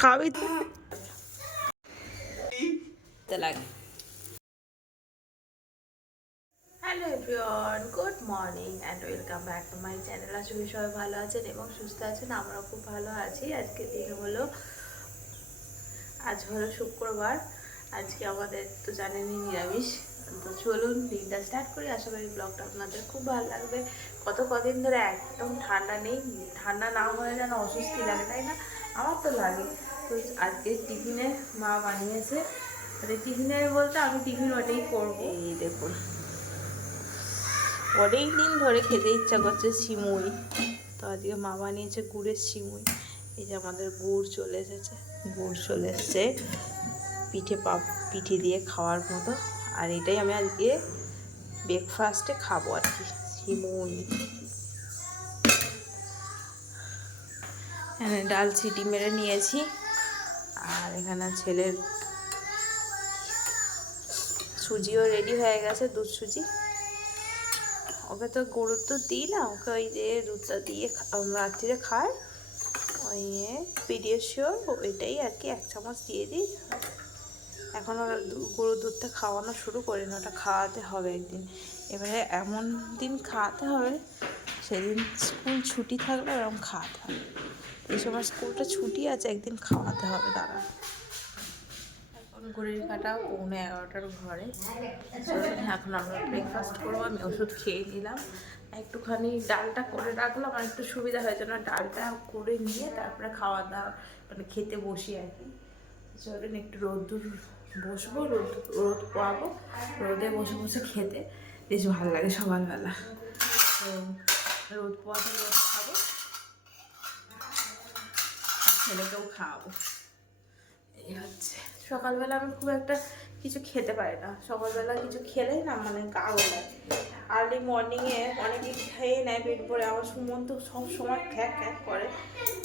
খাবি তো লাগে। Hello everyone, good morning and welcome back to my channel. আশা করি সবাই ভালো আছেন এবং সুস্থ আছেন। আমরাও খুব ভালো আছি। আজকে দিন হলো শুক্রবার। আজকে আমাদের তো জানেনই নিরামিষ। তো চলুন দিনটা স্টার্ট করি। আশা করি ব্লগটা আপনাদের খুব ভালো লাগবে। কদিন ধরে একদম ঠান্ডা নেই, ঠান্ডা না হলে যেন অস্বস্তি লাগে, তাই না? আমার তো লাগে। তো আজকে টিফিনে মা বানিয়েছে, মানে টিফিনে বলতে আমি টিফিন ওটাই করবো। এই দেখুন, অনেক দিন ধরে খেতে ইচ্ছা করছে সিমুই, তো আজকে মা বানিয়েছে গুড়ের সিমুই। এই যে আমাদের গুড় চলে এসেছে পিঠে দিয়ে খাওয়ার মতো। আর এটাই আমি আজকে ব্রেকফাস্টে খাবো আর কি, সিমুই। এখানে ডাল সিটি মেরে নিয়েছি। আর এখানে ছেলের সুজিও রেডি হয়ে গেছে, দুধ সুজি। ওকে তো গরুর দুধ দিই না, ওকে ওই যে দুধটা দিয়ে রাত্রিরে খায়, ওই পিডিয়াশিওর ওইটাই আর কি 1 চামচ দিয়ে দিই। এখন ওরা গরুর দুধটা খাওয়ানো শুরু করে না, ওটা খাওয়াতে হবে একদিন। এবারে এমন দিন খাওয়াতে হবে, সেদিন স্কুল ছুটি থাকলে ওরকম খাওয়াতে হবে। এই সময় স্কুলটা ছুটি আছে, একদিন খাওয়াতে হবে দাঁড়া। এখন ঘড়ির কাটা 11:15 ঘরে। এখন আমরা ব্রেকফাস্ট করবো। আমি ওষুধ খেয়ে নিলাম, একটুখানি ডালটা করে রাখলাম, আর একটু সুবিধা হয়েছে না, ডালটা করে নিয়ে তারপরে খাওয়া দাওয়া মানে খেতে বসি আর কি। চলুন একটু রোদ্দুর বসবো, রোদ পোয়াবো, রোদে বসে বসে খেতে বেশ ভালো লাগে সকালবেলা। তো রোদ পোয়াতে রোদ খাবো, ছেলেকেও খাওয়াবো। এই হচ্ছে সকালবেলা আমি খুব একটা কিছু খেতে পারি না। সকালবেলা কিছু খেলেই না মানে গা গোলায়। আর্লি মর্নিংয়ে অনেকে খেয়ে নেয় পেট ভরে, আমার সুমন্ত সব সময় খ্যাক খ্যাক করে।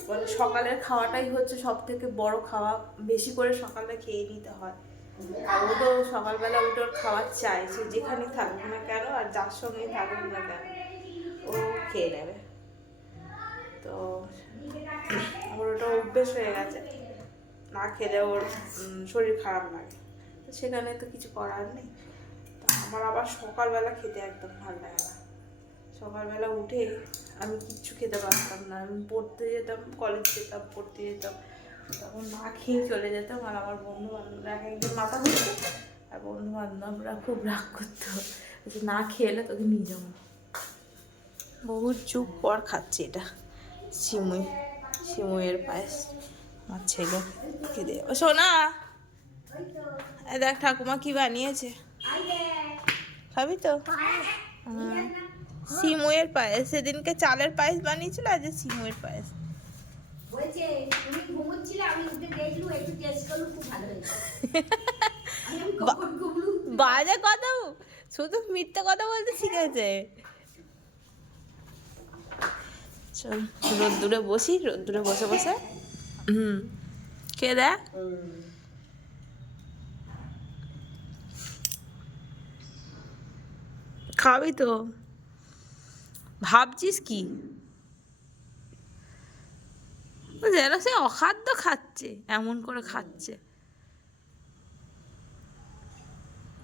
মানে সকালের খাওয়াটাই হচ্ছে সব থেকে বড় খাওয়া, বেশি করে সকালে খেয়ে নিতে হয়। আর ও তো সকালবেলা উঠে ওর খাওয়ার চাই, সে যেখানেই থাকুক না কেন আর যার সঙ্গেই থাকুক না কেন ও খেয়ে নেবে। তো ওর ওটা অভ্যেস হয়ে গেছে, না খেলে ওর শরীর খারাপ লাগে। তো সেখানে তো কিছু করার নেই। তো আমার আবার সকালবেলা খেতে একদম ভালো লাগে না। সকালবেলা উঠে আমি কিচ্ছু খেতে পারতাম না। আমি পড়তে যেতাম, কলেজ যেতাম, পড়তে যেতাম, তখন না খেয়ে চলে যেতাম। আর আমার বন্ধু বান্ধবরা এক একদিন মাথা ঘুরতো, আর বন্ধু বান্ধবরা খুব রাগ করতো যে না খেলে তোকে নিয়ে যাবো। বহু যুগ পর খাচ্ছি এটা, সিমুইয়ের পায়েস। আমার ছেলেকে দিয়ে শোনা, দেখ ঠাকুমা কি বানিয়েছে, খাবি তো? সিমুইয়ের পায়েস। সেদিনকে চালের পায়েস বানিয়েছিল, আজ সিমুইয়ের পায়েস। বাজে কথা, শুধু মিথ্যে কথা বলতে শিখেছে। চল রোদ্দুরে বসি, রোদ্দুরে বসে বসে কে দেখ খাবি তো? ভাবছিস কি যেন সে অখাদ্য খাচ্ছে, এমন করে খাচ্ছে।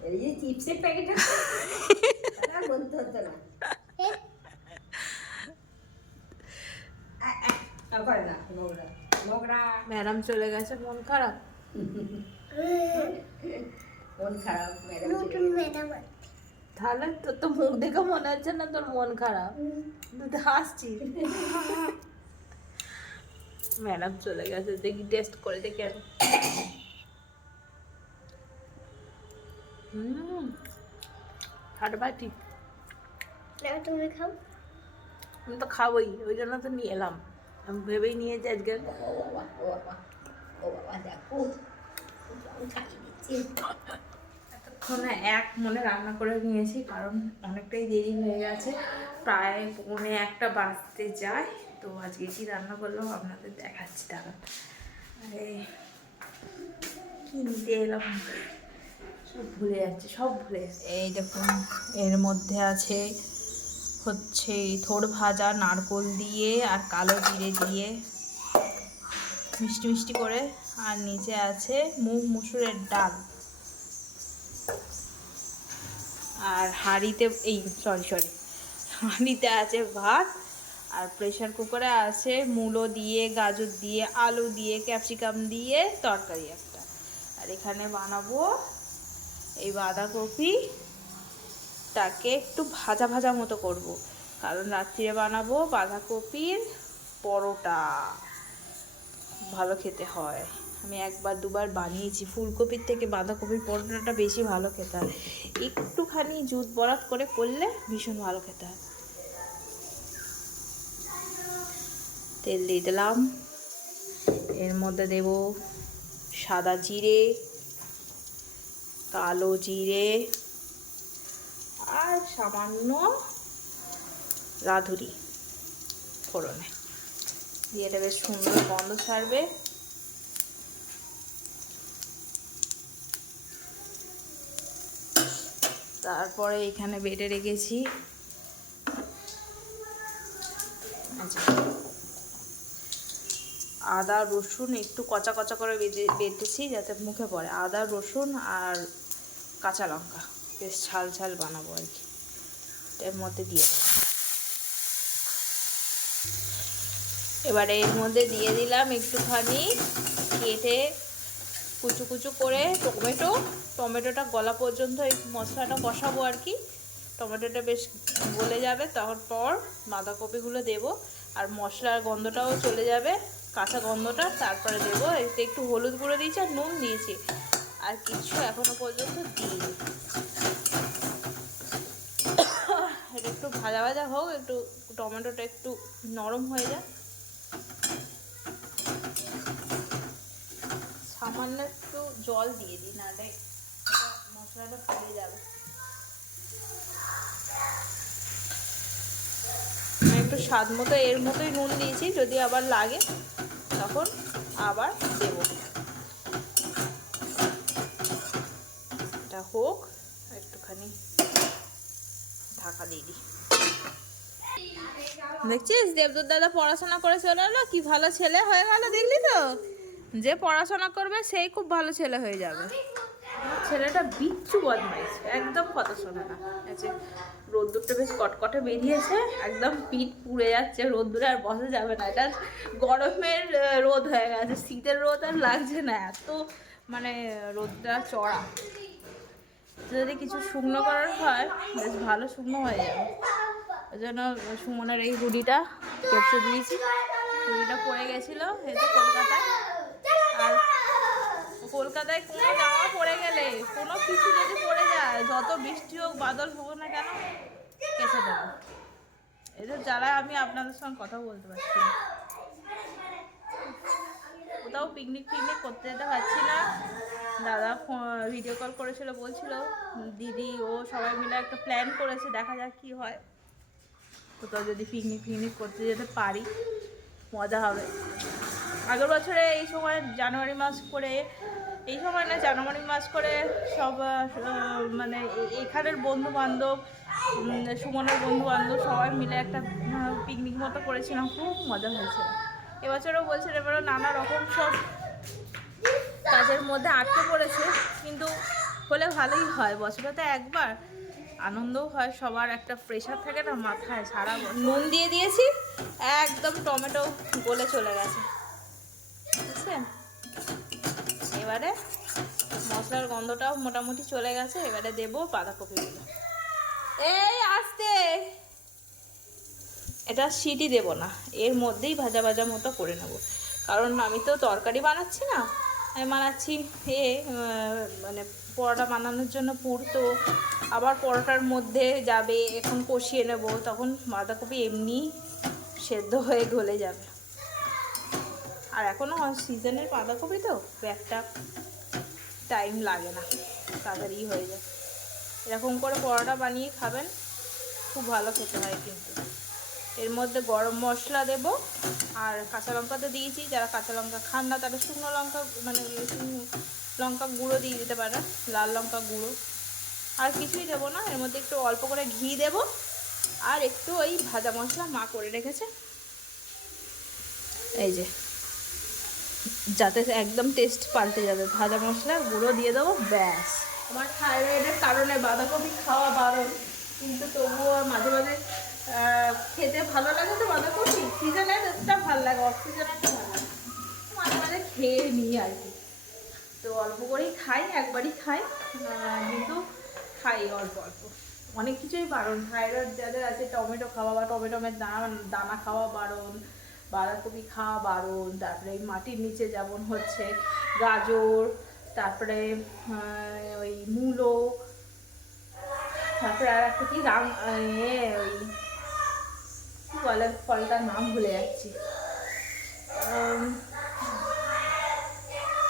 এই যে চিপসের প্যাকেট বলতে হতো না। ম্যাডাম চলে গেছে, মন খারাপ। মন খারাপ তাহলে তোর তো মুখ দেখে মনে হচ্ছে না তোর মন খারাপ, তুই তো হাসছিস। ম্যাডাম চলে গেছে, দেখি টেস্ট করে দেখি আমি। ফাটাফাটি। তুমি খাও? আমি তো খাবোই, ওই জন্য তো নিয়ে এলাম। আমি ভেবেই নিয়েছি আজকে এতক্ষণে এক মনে রান্না করে নিয়েছি, কারণ অনেকটাই দেরি হয়ে গেছে, প্রায় 1:45 বাজতে যায়। তো আজকে কি রান্না করলাম আপনাদের দেখাচ্ছি দাঁড়া। আরে কি নিতে এলাম সব ভুলে যাচ্ছে। এই দেখুন, এর মধ্যে আছে হচ্ছে থোড় ভাজা নারকোল দিয়ে আর কালো জিরে দিয়ে, মিষ্টি মিষ্টি করে। আর নিচে আছে মুগ মুসুরের ডাল, আর হাঁড়িতে হাঁড়িতে আছে ভাত, আর প্রেশার কুকারে আছে মূলো দিয়ে, গাজর দিয়ে, আলু দিয়ে, ক্যাপসিকাম দিয়ে তরকারি একটা। আর এখানে বানাবো এই বাঁধাকপিটাকে একটু ভাজা ভাজা মতো করব, কারণ রাত্রিরে বানাবো বাঁধাকপির পরোটা। ভালো খেতে হয়, আমি একবার দুবার বানিয়েছি। ফুলকপির থেকে বাঁধাকপির পরোটাটা বেশি ভালো খেতে হয়, একটুখানি জুত বরাত করে করলে ভীষণ ভালো খেতে হয়। তেল দিয়ে দিলাম, এর মধ্যে দেব সাদা জিরে, কালো জিরে আর সামান্য রাঁধুনি ফোড়নে দিয়ে, এটা বেশ সুন্দর গন্ধ ছাড়বে। তারপরে এখানে বেটে রেখেছি আদা রসুন, একটু কচা কচা করে বেটেছি যাতে মুখে পড়ে। আদা রসুন আর কাঁচা লঙ্কা, বেশ ঝাল ঝাল বানাবো আর কি। এর মধ্যে দিয়ে দেবো, এবারে এর মধ্যে দিয়ে দিলাম একটুখানি কেটে কুচু কুচু করে টমেটোটা গলা পর্যন্ত এই মশলাটা কষাবো আর কি। টমেটোটা বেশ গলে যাবে, তারপর বাঁধাকপিগুলো দেবো, আর মশলার গন্ধটাও চলে যাবে, কাঁচা গন্ধটা। তারপরে দেবো, এতে একটু হলুদ গুঁড়ো দিয়েছি আর নুন দিয়েছি, আর কিছু এখনো পর্যন্ত দিইনি। এটা একটু ভাজা ভাজা হোক, একটু টমেটোটা একটু নরম হয়ে যায়। সামান্য একটু জল দিয়ে দিই, নাহলে মশলাটা পুড়ে যাবে। একটু স্বাদ মতো এর মতোই নুন দিয়েছি, যদি আবার লাগে তখন আবার দেব। এটা হোক, একটুখানি ঢাকা দিয়ে দিই। দেখছিস দেবদূত দাদা পড়াশোনা করে চলে এলো, কি ভালো ছেলে হয়ে গেল, দেখলি তো? যে পড়াশোনা করবে সেই খুব ভালো ছেলে হয়ে যাবে। ছেলেটা বিচ্ছু বদমাইশ, একদম কথা শোনে না। রোদ্দুরটা বেশ কটকটে বেরিয়েছে, একদম পিঠ পুড়ে যাচ্ছে, রোদ্দুরে আর বসা যাবে না। এটা গরমের রোদ হয়ে গেছে, শীতের রোদ আর লাগছে না, এত মানে রোদটা চড়া। যদি কিছু শুকনো করার হয় বেশ ভালো শুকনো হয়ে যাবে। ওই জন্য সুমনের এই হুডিটা কেটে দিয়েছি। হুডিটা পড়ে গেছিলো এতে কলকাতায়, আর কলকাতায় কোনো জামা পড়ে গেলে, কোনো কিছু যদি পড়ে যায়, যত বৃষ্টি হোক বাদল হোক না কেন, কেচে দেবো। এদের জ্বালায় আমি আপনাদের সঙ্গে কথা বলতে পারছি না। কোথাও পিকনিক করতে যেতে পারছি না। দাদা ভিডিও কল করেছিল, বলছিল দিদি ও সবাই মিলে একটা প্ল্যান করেছে, দেখা যাক কি হয়। কোথাও যদি পিকনিক করতে যেতে পারি মজা হবে। আগের বছরে এই সময় জানুয়ারি মাস করে সব মানে এখানের বন্ধু বান্ধব, সুমনের বন্ধু বান্ধব সবাই মিলে একটা পিকনিক মতো করেছিলাম, খুব মজা হয়েছিল। এবছরও বলছিল, এবারও নানা রকম সব কাজের মধ্যে আটকে পড়েছে, কিন্তু হলে ভালোই হয়। বছরে তো একবার আনন্দও হয়, সবার একটা প্রেশার থাকে না মাথায়। সারা নুন দিয়ে দিয়েছি, একদম টমেটো গলে চলে গেছে, বুঝছেন? এবারে মশলার গন্ধটাও মোটামুটি চলে গেছে, এবারে দেবো বাঁধাকপিগুলো। এই আস্তে, এটা সিটি দেব না, এর মধ্যেই ভাজা ভাজা মতো করে নেব, কারণ আমি তো তরকারি বানাচ্ছি না, আমি বানাচ্ছি মানে পরোটা বানানোর জন্য পুর। তো আবার পরোটার মধ্যে যাবে, এখন কষিয়ে নেব, তখন বাঁধাকপি এমনি সেদ্ধ হয়ে গলে যাবে। আর এখনও সিজনের বাঁধাকপি তো একটা টাইম লাগে না, তাড়াতাড়ি হয়ে যায়। এরকম করে পরোটা বানিয়ে খাবেন, খুব ভালো খেতে হয়। কিন্তু এর মধ্যে গরম মশলা দেব, আর কাঁচা লঙ্কা তো দিয়েছি, যারা কাঁচা লঙ্কা খান না তারা শুকনো লঙ্কা মানে লঙ্কা গুঁড়ো দিয়ে দিতে পারেন, লাল লঙ্কা গুঁড়ো। আর কিছুই দেবো না, এর মধ্যে একটু অল্প করে ঘি দেব, আর একটু ওই ভাজা মশলা মা করে রেখেছে, এই যে যাতে একদম টেস্ট পাল্টে যাবে। ভাজা মশলা গুঁড়ো দিয়ে দেবো, ব্যাস। আমার থাইরয়েডের কারণে বাঁধাকপি খাওয়া বারণ, কিন্তু তবুও মাঝে মাঝে খেতে ভালো লাগে তো বাঁধাকপি। সিজনেরটা ভালো লাগে, অফ সিজনেরটা ভালো লাগে, মাঝে মাঝে খেয়ে নিই আর কি। তো অল্প করেই খাই, একবারই খাই, কিন্তু খাই অল্প অল্প। অনেক কিছুই বারণ, থাইরয়েড যাদের আছে টমেটো খাওয়া বা টমেটোমের দানা খাওয়া বারণ, বাঁধাকপি খাওয়া বারণ, তারপরে এই মাটির নিচে যেমন হচ্ছে গাজর, তারপরে ওই মূলো, তারপরে আর একটা কি ওই কি বলে ফলটার নাম ভুলে যাচ্ছি,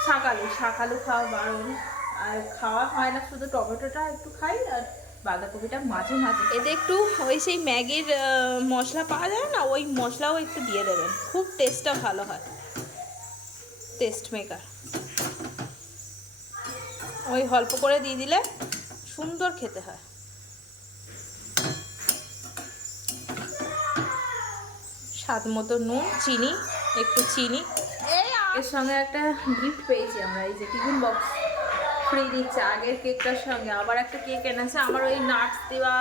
শাকালু, শাকালু খাওয়া বারণ। আর খাওয়া হয় না, শুধু টমেটোটা একটু খাই আর বাঁধাকপিটা মাঝে মাঝে। এতে একটু ওই সেই ম্যাগির মশলা পাওয়া যায় না, ওই মশলাও একটু দিয়ে দেবেন, খুব টেস্টটা ভালো হয়, টেস্ট মেকার। ওই অল্প করে দিয়ে দিলে সুন্দর খেতে হয়। স্বাদ মতো নুন, চিনি, একটু চিনি। এর সঙ্গে একটা গিফট পেয়েছি আমরা, এই যে টিফিন বক্স ফ্রি দিচ্ছে আগের কেকটার সঙ্গে। আবার একটা কেক এনেছে, আমার ওই নাটস দেওয়া,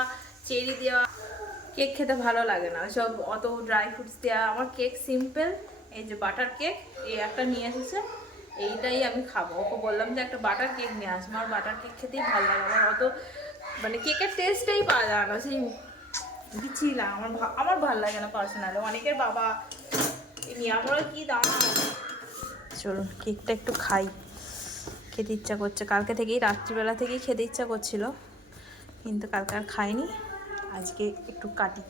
চেরি দেওয়া কেক খেতে ভালো লাগে না, সব অত ড্রাই ফ্রুটস দেওয়া। আমার কেক সিম্পল, এই যে বাটার কেক, এই একটা নিয়ে এসেছে, এইটাই আমি খাবো। ওকে বললাম যে একটা বাটার কেক নিয়ে আসবো, আমার বাটার কেক খেতেই ভালো লাগে। আমার অত মানে কেকের টেস্টটাই পাওয়া যায় না, সেই দিচ্ছি না, আমার ভালো লাগে না পার্সোনালি। অনেকের বাবা নিয়ে আমরা কি দাম। চলুন কেকটা একটু খাই, খেতে ইচ্ছা করছে, কালকে থেকেই, রাত্রিবেলা থেকেই খেতে ইচ্ছা করছিল, কিন্তু কালকে আর খাইনি, আজকে একটু কাটি।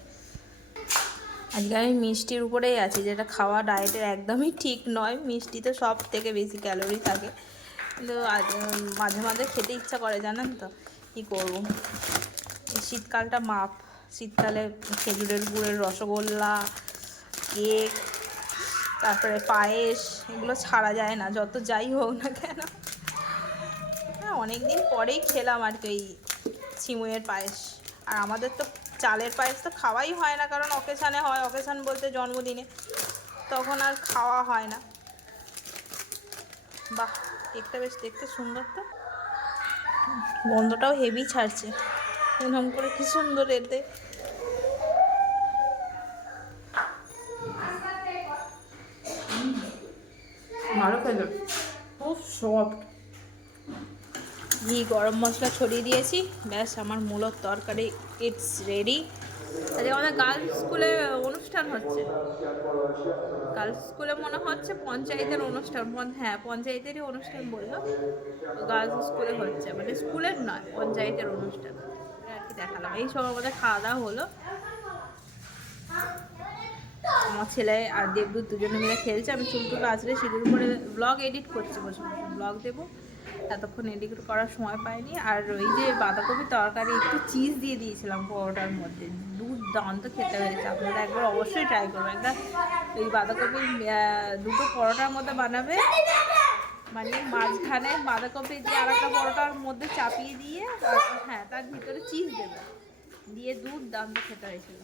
আজকে আমি মিষ্টির উপরেই আছি, যেটা খাওয়া ডায়েটের একদমই ঠিক নয়, মিষ্টিতে সব থেকে বেশি ক্যালোরি থাকে, কিন্তু আজ মাঝে মাঝে খেতে ইচ্ছা করে, জানেন তো কী করবো। এই শীতকালটা মাপ, শীতকালে খেজুরের গুড়ের রসগোল্লা, কেক, তারপরে পায়েস, এগুলো ছাড়া যায় না, যত যাই হোক না কেন। হ্যাঁ, অনেক দিন পরেই খেলাম আর কি এই সিমুইয়ের পায়েস। আর আমাদের তো চালের পায়েস তো খাওয়াই হয় না, কারণ অকেশানে হয়, অকেশান বলতে জন্মদিনে, তখন আর খাওয়া হয় না। বাহ, কেকটা বেশ দেখতে সুন্দর, তো গন্ধটাও হেভি ছাড়ছে, এরকম করে কি সুন্দর এতে। ভালো খেলো, খুব সফট। ঘি গরম মশলা ছড়িয়ে দিয়েছি, ব্যাস আমার মূলোর তরকারি ইটস রেডি। আজকে আমাদের গার্লস স্কুলে অনুষ্ঠান হচ্ছে, গার্লস স্কুলে মনে হচ্ছে পঞ্চায়েতের অনুষ্ঠান, হ্যাঁ পঞ্চায়েতেরই অনুষ্ঠান বললো, গার্লস স্কুলে হচ্ছে, মানে স্কুলের নয়, পঞ্চায়েতের অনুষ্ঠান আর কি। দেখালাম, এই সব আমাদের খাওয়া দাওয়া হলো। আমার ছেলে আর দেবদূত দুজনে মিলে খেলছে, আমি চুলটুলো আঁচড়ে সিঁদুর করে ব্লগ এডিট করছি, বসে বসে ব্লগ দেবো, এতক্ষণ এডিট করার সময় পাইনি। আর ওই যে বাঁধাকপির তরকারি একটু চিজ দিয়ে দিয়েছিলাম পরোটার মধ্যে, দুর্দান্ত খেতে হয়েছে। আপনারা একবার অবশ্যই ট্রাই করবেন, একটা এই বাঁধাকপির দুটো পরোটার মধ্যে বানাবে, মানে মাঝখানে বাঁধাকপি দিয়ে আর একটা পরোটার মধ্যে চাপিয়ে দিয়ে, হ্যাঁ তার ভিতরে চিজ দেবে, দিয়ে দুর্দান্ত খেতে হয়েছিল।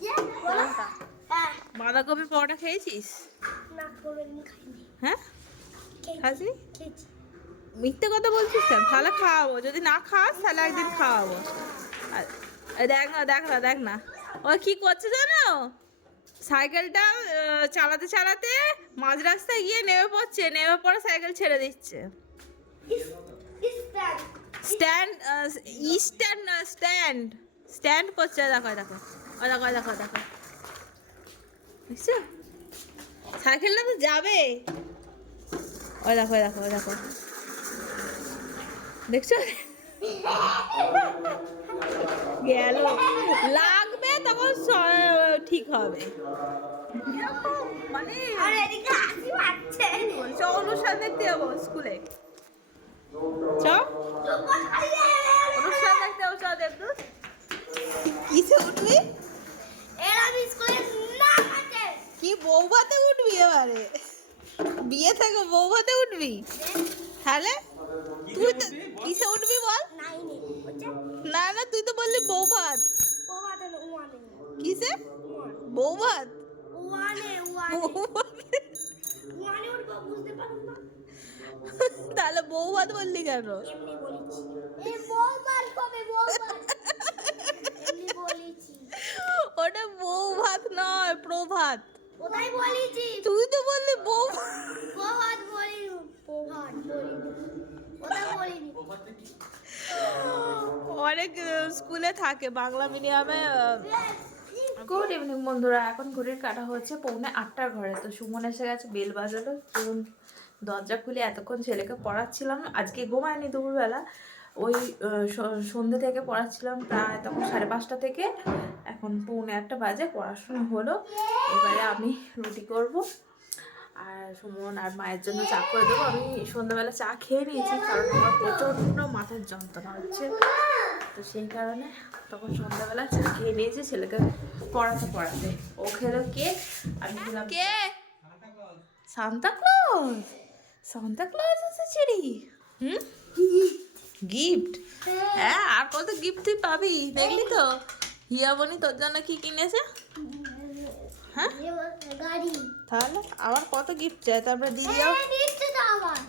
বাঁধাকপির পরোটা খেয়েছিস? হ্যাঁ খাসি, মিথ্যে কথা বলছিস কেন? তাহলে খাওয়াবো, যদি না খাস তাহলে একদিন খাওয়াবো। দেখ না, দেখ না, দেখ না, ও কি করছে জানো, সাইকেলটা চালাতে চালাতে মাঝ রাস্তায় গিয়ে নেমে পড়ছে, নেমে পড়ে সাইকেল ছেড়ে দিচ্ছে। স্ট্যান্ড, স্ট্যান্ড, স্ট্যান্ড, স্ট্যান্ড করছে, দেখো দেখো, ও দেখো দেখো দেখো, বুঝছো, সাইকেলটা তো যাবে, ওই দেখো দেখো দেখো, দেখছো, গেল, লাগবে তখন ঠিক হবে। মানে অনুষ্ঠান দেখতে যাবো স্কুলে, চ অনুষ্ঠান দেখতে যাবো, চ দেবদূত। কিসে উঠবি? কি বৌভাতে উঠবি এবারে? বিয়ে থেকে বৌভাতে উঠবি? তাহলে তুই তো কিসে উঠবি বল? না না, তুই তো বললি বৌভাত। কিসে বৌভাত? তাহলে বউ ভাত বললি কেন? এমনি বলেছি এ বউ ভাত হবে বউ ভাত এমনি বলেছি ওটা বউ ভাত নয়, প্রভাত। ওটাই বলেছি তুই তো বললি বউ প্রভাত বলিনি প্রভাত বলিনি ওটা বলিনি অনেক স্কুলে থাকে বাংলা মিডিয়ামে। গুড ইভিনিং বন্ধুরা, এখন ঘড়ির কাটা হচ্ছে 7:45 ঘরে। তো সুমন এসে গেছে, বেল বাজালো। চলুন দরজা খুলে এতক্ষণ ছেলেকে পড়াচ্ছিলাম, আজকে ঘুমায়নি দুপুরবেলা, ওই সন্ধ্যে থেকে পড়াচ্ছিলাম প্রায় তখন 5:30 থেকে এখন 7:45 বাজে। পড়াশোনা হলো, এবারে আমি রুটি করব আর সুমন আর মায়ের জন্য চা করে দেবো। আমি সন্ধ্যাবেলা চা খেয়ে নিয়েছি কারণ আমার প্রচণ্ড মাথার যন্ত্রণা হচ্ছে, তো সেই কারণে তখন সন্ধ্যাবেলা চা খেয়ে নিয়েছি ছেলেকে পড়াতে। ও খেলো কেক, আমি খেলাম cake. Santa Claus, Santa Claus এসেছে রে। হুম, গিফট? হ্যাঁ, আর কত গিফট তুই পাবি, দেখলি তো। হিয়াবনি তোর জন্য কি কিনেছে? হ্যাঁ গাড়ি। তাহলে আবার কত গিফট চাই। তারপরে দিদিয়াও দিচ্ছে তো আবার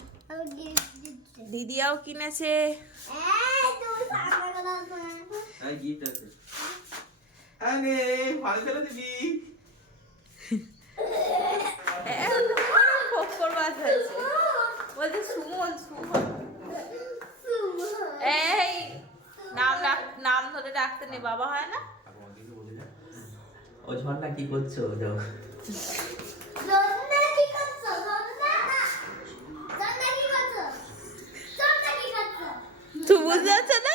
গিফট দিচ্ছে দিদিয়াও কিনেছে। এই তুই সামনে কথা বল এই গিফট আছে আরে ভালো চলে দিবি বলছে সুমন, এই নাম ধরে ডাকতে নেই, বাবা হয় না। ও ঝর্ণা কি করছো যাও জন্না কি করছো জন্না জন্না কি করছো জন্না কি করছো তুই বুঝতে পারছো না?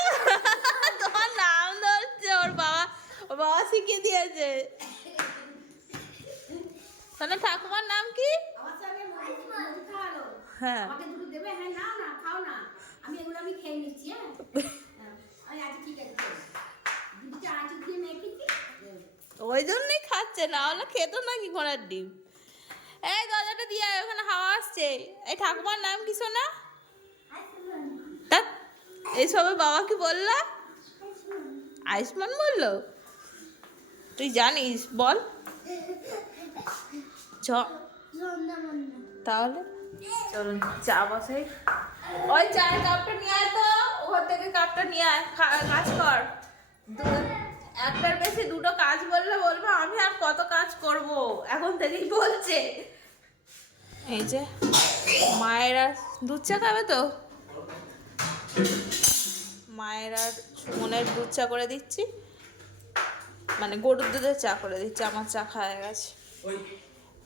তোমার নাম ধরছে, ওর বাবা শিখিয়ে দিয়েছে। তাহলে ঠাকুমার নাম কি? আমার সঙ্গে মুড়ি খাওয়ালো। হ্যাঁ, আমাকে দুটো দেবে? হ্যাঁ, নাও না, খাও না। এগুলো আমি খেয়ে নিচ্ছি, হ্যাঁ। আমি আচ্ছা ঠিক আছে। দিদিকে আঁচড় দিয়ে মেখেছি। ওই জন্যই খাচ্ছে, না হলে খেতো নাকি ঘোড়ার ডিম। এই দরজাটা দিয়ে আয়, ওখানে হাওয়া আসছে। এই ঠাকুমার নাম কি শোনা? তা এইসবে বাবা কি বললা? আয়ুষ্মান বললো? তুই জানিস, বল। জন্না মন্না তাহলে চলুন চা বসাই। ওই চায়ের কাপটা নিয়ে আয় তো, ওখান থেকে কাপটা নিয়ে আয়, কাজ কর। একটার বেশি দুটো কাজ বললে বলবো আমি আর কত কাজ করব, এখন থেকেই বলছে। এই যে মায়ের আর দুধ চা খাবে তো, মায়ের আর সুমনের দুধ চা করে দিচ্ছি, মানে গরুর দুধের চা করে দিচ্ছি। আমার চা খাওয়া গেছে,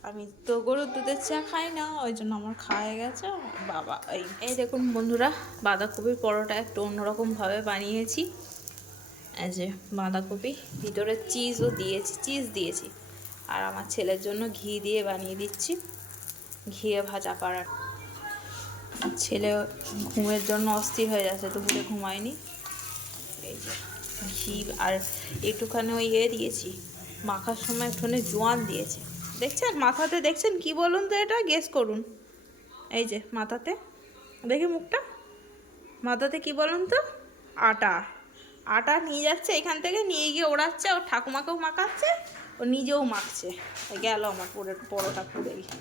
আমি তো গরুর দুধের চা খাই না, ওই জন্য আমার খাওয়া গেছে। বাবা এই দেখুন বন্ধুরা, বাঁধাকপির পরোটা একটু অন্যরকমভাবে বানিয়েছি। এই যে বাঁধাকপি, ভিতরে চিজ দিয়েছি। আর আমার ছেলের জন্য ঘি দিয়ে বানিয়ে দিচ্ছি, ঘিয়ে ভাজা পাড়া। ছেলে ঘুমের জন্য অস্থির হয়ে যাচ্ছে, দুপুরে ঘুমায়নি। এই যে ঘি আর একটুখানি ওই দিয়েছি, মাখার সময় একটুখানি জোয়ান দিয়েছি। দেখছেন মাথাতে, দেখছেন কি বলুন তো, এটা গেস করুন। এই যে মাথাতে, দেখি মুখটা, মাথাতে কি বলুন তো, আটা নিয়ে যাচ্ছে এখান থেকে, নিয়ে গিয়ে ওড়াচ্ছে, ওর ঠাকুমাকেও মাখাচ্ছে, ও নিজেও মাখছে। গেল আমার পরোটা পুড়ে গিয়ে।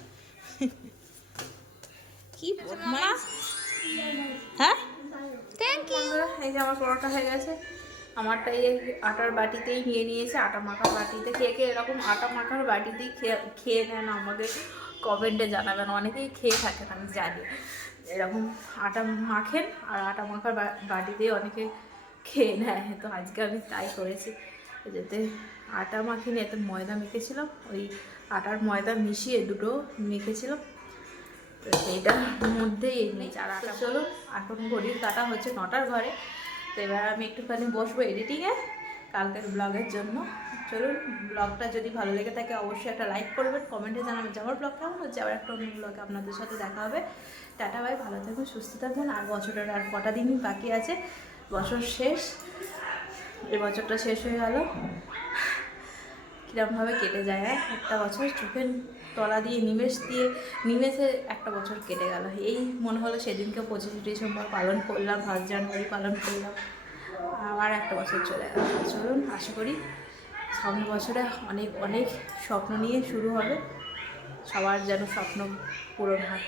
কি মা, হ্যাঁ থ্যাংক ইউ। এই যে আমার পরোটা হয়ে গেছে, আমারটা এই আটার বাটিতেই নিয়ে নিয়েছে, আটা মাখার বাটিতে। কে এরকম আটা মাখার বাটিতেই খেয়ে নেন আমাকে কমেন্টে জানাবেন, অনেকেই খেয়ে থাকেন আমি জানি, এরকম আটা মাখেন আর আটা মাখার বাটিতেই অনেকে খেয়ে নেয়। তো আজকে আমি তাই করেছি, যাতে আটা মাখিনি, এতে ময়দা মেখেছিলাম, ওই আটার ময়দা মিশিয়ে দুটো মেখেছিলাম, তো সেইটার মধ্যেই নিয়েছি। আর আটা চলো, এখন ঘড়ির কাটা হচ্ছে 9টার ঘরে। তো এবার আমি একটুখানি বসবো এডিটিংয়ে কালকের ব্লগের জন্য। চলুন, ব্লগটা যদি ভালো লেগে থাকে অবশ্যই একটা লাইক করবেন, কমেন্টে জানাবেন যে আমার ব্লগ কেমন হচ্ছে। আবার একটা অন্য ব্লগে আপনাদের সাথে দেখা হবে। টাটা বাই, ভালো থাকবেন, সুস্থ থাকবেন। আর বছরের আর কটা দিনই বাকি আছে, বছর শেষ। এই বছরটা শেষ হয়ে গেল, কীরকমভাবে কেটে যায় একটা বছর, চোখের তলা দিয়ে নিমেষে একটা বছর কেটে গেল। এই মনে হলো সেদিনকে 25শে ডিসেম্বর পালন করলাম, 1 জানুয়ারি পালন করলাম, আবার একটা বছর চলে গেল। চলুন, আশা করি সামনের বছরে অনেক অনেক স্বপ্ন নিয়ে শুরু হবে, সবার যেন স্বপ্ন পূরণ হয়।